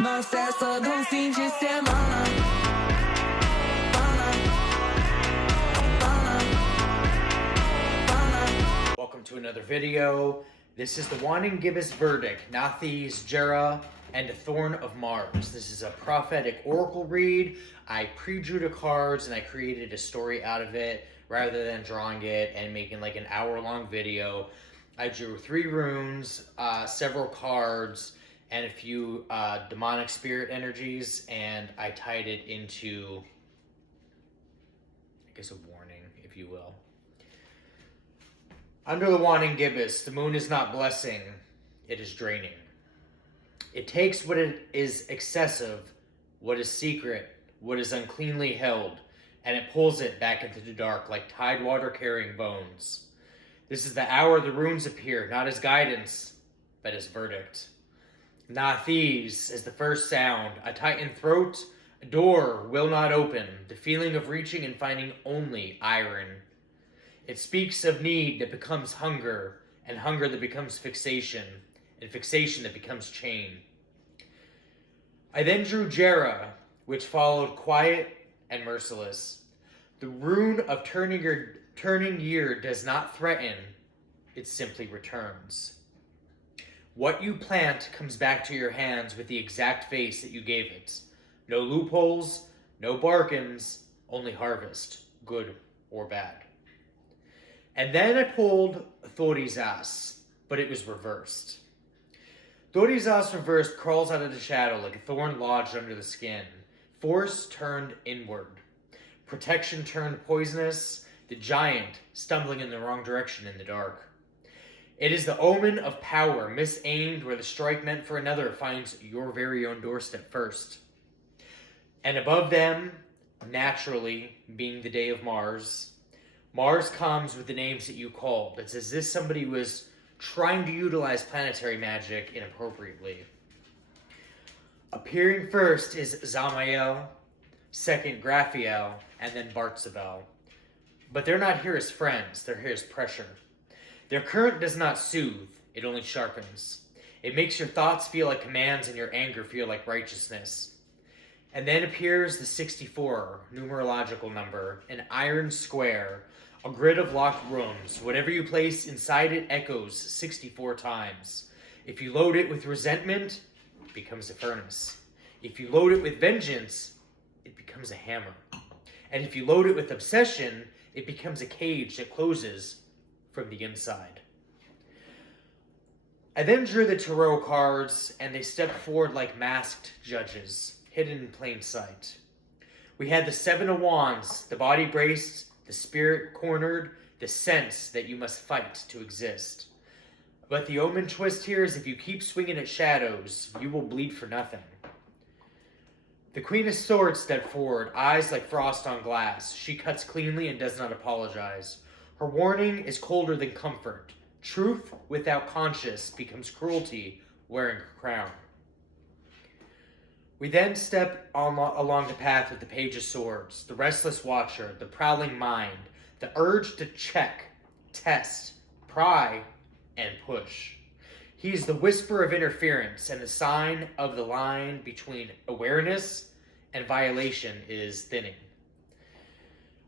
Não cessa do fim de semana. Welcome to another video. This is the Waning Gibbous Verdict, Nauthiz, Jera, and Thorn of Mars. This is a prophetic oracle read. I pre-drew the cards and I created a story out of it rather than drawing it and making like an hour-long video. I drew 3 runes, several cards, and a few demonic spirit energies, and I tied it into, I guess, a warning, if you will. Under the Waning Gibbous, the moon is not blessing, it is draining. It takes what is excessive, what is secret, what is uncleanly held, and it pulls it back into the dark like tide water carrying bones. This is the hour the runes appear, not as guidance, but as verdict. Nauthiz is the first sound, a tightened throat, a door will not open, the feeling of reaching and finding only iron. It speaks of need that becomes hunger, and hunger that becomes fixation, and fixation that becomes chain. I then drew Jera, which followed quiet and merciless. The rune of turning year does not threaten, it simply returns. What you plant comes back to your hands with the exact face that you gave it. No loopholes, no bargains, only harvest, good or bad. And then I pulled Thurisaz, but it was reversed. Thurisaz reversed crawls out of the shadow like a thorn lodged under the skin. Force turned inward. Protection turned poisonous. The giant stumbling in the wrong direction in the dark. It is the omen of power, misaimed where the strike meant for another finds your very own doorstep first. And above them, naturally, being the day of Mars, Mars comes with the names that you called. It's as if somebody was trying to utilize planetary magic inappropriately. Appearing first is Zamael, second Graphiel, and then Bartzabel. But they're not here as friends, they're here as pressure. Their current does not soothe, it only sharpens. It makes your thoughts feel like commands and your anger feel like righteousness. And then appears the 64, numerological number, an iron square, a grid of locked rooms. Whatever you place inside it echoes 64 times. If you load it with resentment, it becomes a furnace. If you load it with vengeance, it becomes a hammer. And if you load it with obsession, it becomes a cage that closes from the inside. I then drew the tarot cards, and they stepped forward like masked judges, hidden in plain sight. We had the 7 of Wands, the body braced, the spirit cornered, the sense that you must fight to exist. But the omen twist here is if you keep swinging at shadows, you will bleed for nothing. The Queen of Swords stepped forward, eyes like frost on glass. She cuts cleanly and does not apologize. Her warning is colder than comfort. Truth without conscience becomes cruelty wearing a crown. We then step along the path with the Page of Swords, the restless watcher, the prowling mind, the urge to check, test, pry, and push. He is the whisper of interference, and the sign of the line between awareness and violation is thinning.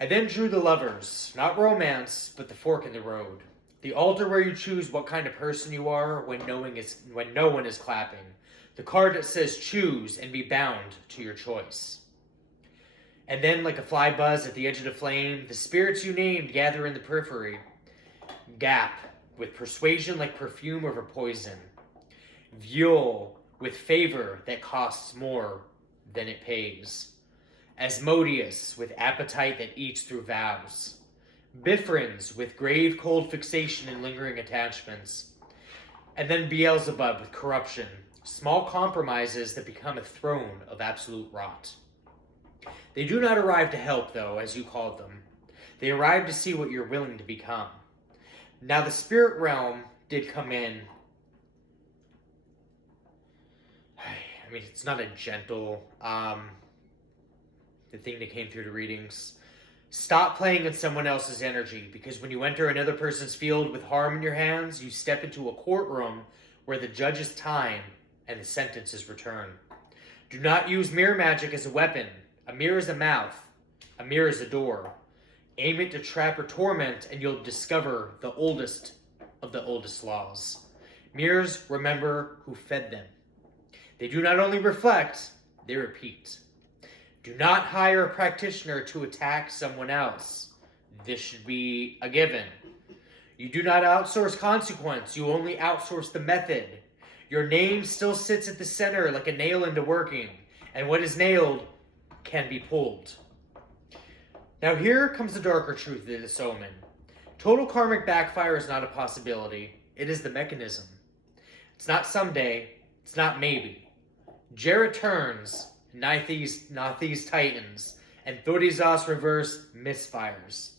I then drew the Lovers, not romance, but the fork in the road. The altar where you choose what kind of person you are when no one is clapping. The card that says choose and be bound to your choice. And then like a fly buzz at the edge of the flame, the spirits you named gather in the periphery. Gap with persuasion like perfume over poison. Viol with favor that costs more than it pays. Asmodeus with appetite that eats through vows. Bifrons with grave cold fixation and lingering attachments. And then Beelzebub with corruption. Small compromises that become a throne of absolute rot. They do not arrive to help, though, as you called them. They arrive to see what you're willing to become. Now the spirit realm did come in. I mean, it's not a gentle, the thing that came through the readings. Stop playing in someone else's energy, because when you enter another person's field with harm in your hands, you step into a courtroom where the judge's time and the sentence is returned. Do not use mirror magic as a weapon. A mirror is a mouth. A mirror is a door. Aim it to trap or torment, and you'll discover the oldest of the oldest laws. Mirrors remember who fed them. They do not only reflect, they repeat. Do not hire a practitioner to attack someone else. This should be a given. You do not outsource consequence, you only outsource the method. Your name still sits at the center like a nail into working, and what is nailed can be pulled. Now here comes the darker truth of this omen. Total karmic backfire is not a possibility, it is the mechanism. It's not someday, it's not maybe. Jera turns, Nauthiz tightens, and Thurisaz reverse misfires.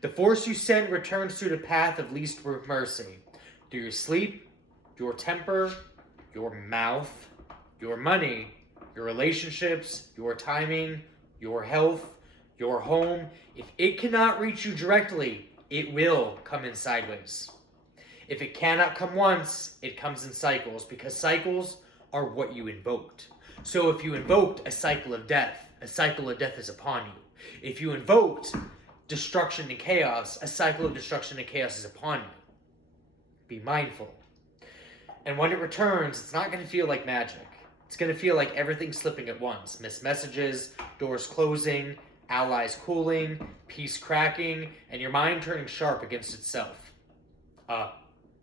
The force you send returns through the path of least mercy. Through your sleep, your temper, your mouth, your money, your relationships, your timing, your health, your home. If it cannot reach you directly, it will come in sideways. If it cannot come once, it comes in cycles, because cycles are what you invoked. So if you invoked a cycle of death is upon you. If you invoked destruction and chaos, a cycle of destruction and chaos is upon you. Be mindful. And when it returns, it's not going to feel like magic. It's going to feel like everything slipping at once. Missed messages, doors closing, allies cooling, peace cracking, and your mind turning sharp against itself.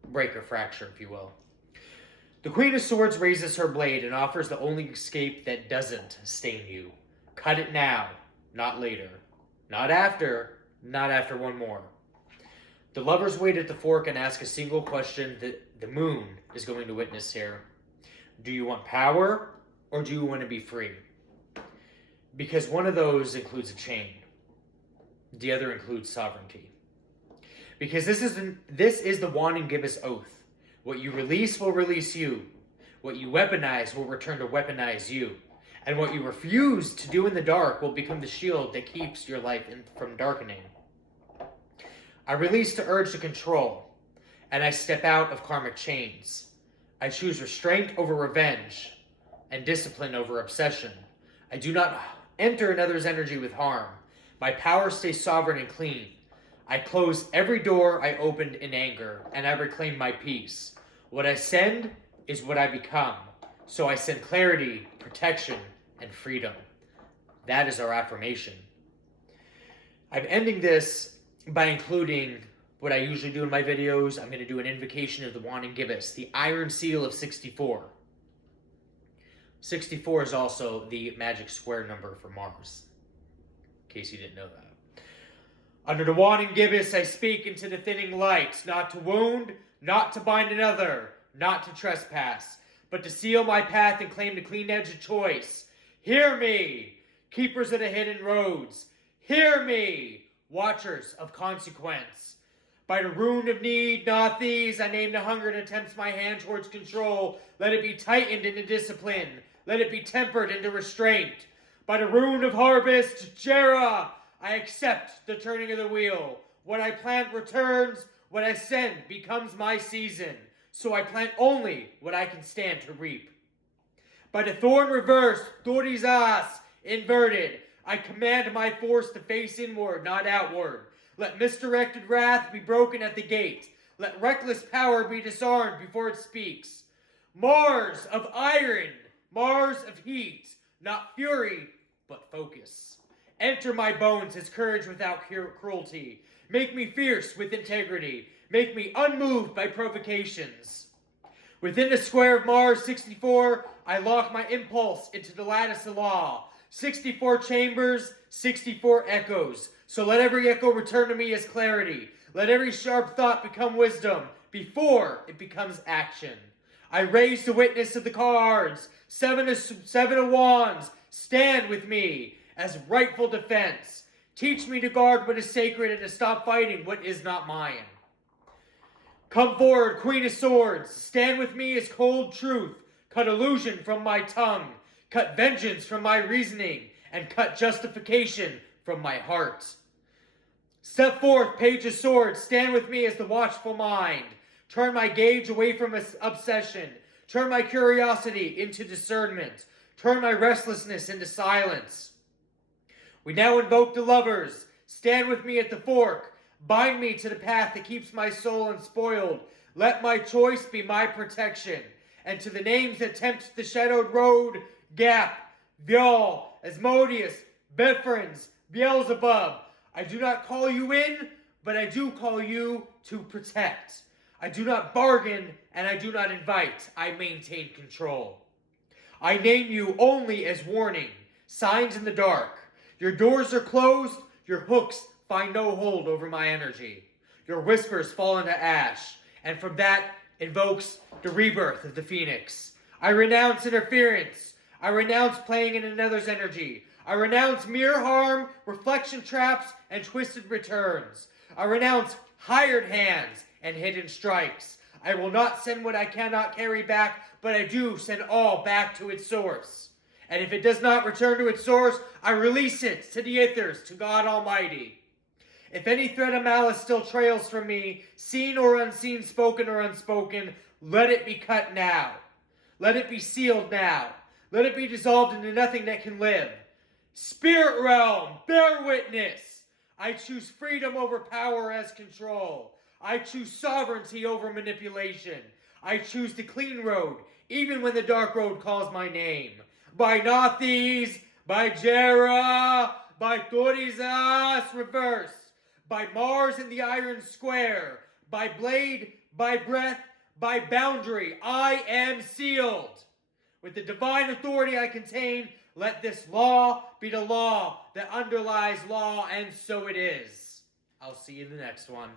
Break or fracture, if you will. The Queen of Swords raises her blade and offers the only escape that doesn't stain you. Cut it now, not later. Not after one more. The lovers wait at the fork and ask a single question that the moon is going to witness here. Do you want power, or do you want to be free? Because one of those includes a chain. The other includes sovereignty. Because this is the Waning Gibbous oath. What you release will release you. What you weaponize will return to weaponize you. And what you refuse to do in the dark will become the shield that keeps your life from darkening. I release the urge to control, and I step out of karmic chains. I choose restraint over revenge, and discipline over obsession. I do not enter another's energy with harm. My power stays sovereign and clean. I close every door I opened in anger, and I reclaim my peace. What I send is what I become. So I send clarity, protection, and freedom. That is our affirmation. I'm ending this by including what I usually do in my videos. I'm going to do an invocation of the Waning Gibbous, the iron seal of 64. 64 is also the magic square number for Mars, in case you didn't know that. Under the Waning Gibbous, I speak into the thinning light, not to wound, not to bind another, not to trespass, but to seal my path and claim the clean edge of choice. Hear me, keepers of the hidden roads. Hear me, watchers of consequence. By the rune of need, Nauthiz, I name the hunger that tempts my hand towards control. Let it be tightened into discipline. Let it be tempered into restraint. By the rune of harvest, Jera, I accept the turning of the wheel. What I plant returns, what I send becomes my season. So I plant only what I can stand to reap. By the thorn reversed, Thurisaz inverted, I command my force to face inward, not outward. Let misdirected wrath be broken at the gate. Let reckless power be disarmed before it speaks. Mars of iron, Mars of heat, not fury, but focus. Enter my bones as courage without cruelty. Make me fierce with integrity. Make me unmoved by provocations. Within the square of Mars 64, I lock my impulse into the lattice of law. 64 chambers, 64 echoes. So let every echo return to me as clarity. Let every sharp thought become wisdom before it becomes action. I raise the witness of the cards. Seven of wands, stand with me as rightful defense. Teach me to guard what is sacred and to stop fighting what is not mine. Come forward, Queen of Swords. Stand with me as cold truth. Cut illusion from my tongue. Cut vengeance from my reasoning. And cut justification from my heart. Step forth, Page of Swords. Stand with me as the watchful mind. Turn my gauge away from obsession. Turn my curiosity into discernment. Turn my restlessness into silence. We now invoke the lovers. Stand with me at the fork. Bind me to the path that keeps my soul unspoiled. Let my choice be my protection. And to the names that tempt the shadowed road, Gap, Viol, Asmodeus, Befrons, Beelzebub, I do not call you in, but I do call you to protect. I do not bargain, and I do not invite. I maintain control. I name you only as warning, signs in the dark. Your doors are closed, your hooks find no hold over my energy. Your whispers fall into ash, and from that invokes the rebirth of the phoenix. I renounce interference. I renounce playing in another's energy. I renounce mere harm, reflection traps, and twisted returns. I renounce hired hands and hidden strikes. I will not send what I cannot carry back, but I do send all back to its source. And if it does not return to its source, I release it to the ethers, to God Almighty. If any thread of malice still trails from me, seen or unseen, spoken or unspoken, let it be cut now. Let it be sealed now. Let it be dissolved into nothing that can live. Spirit realm, bear witness. I choose freedom over power as control. I choose sovereignty over manipulation. I choose the clean road, even when the dark road calls my name. By Nauthiz, by Jera, by Thurisaz, reverse. By Mars in the iron square. By blade, by breath, by boundary, I am sealed. With the divine authority I contain, let this law be the law that underlies law, and so it is. I'll see you in the next one.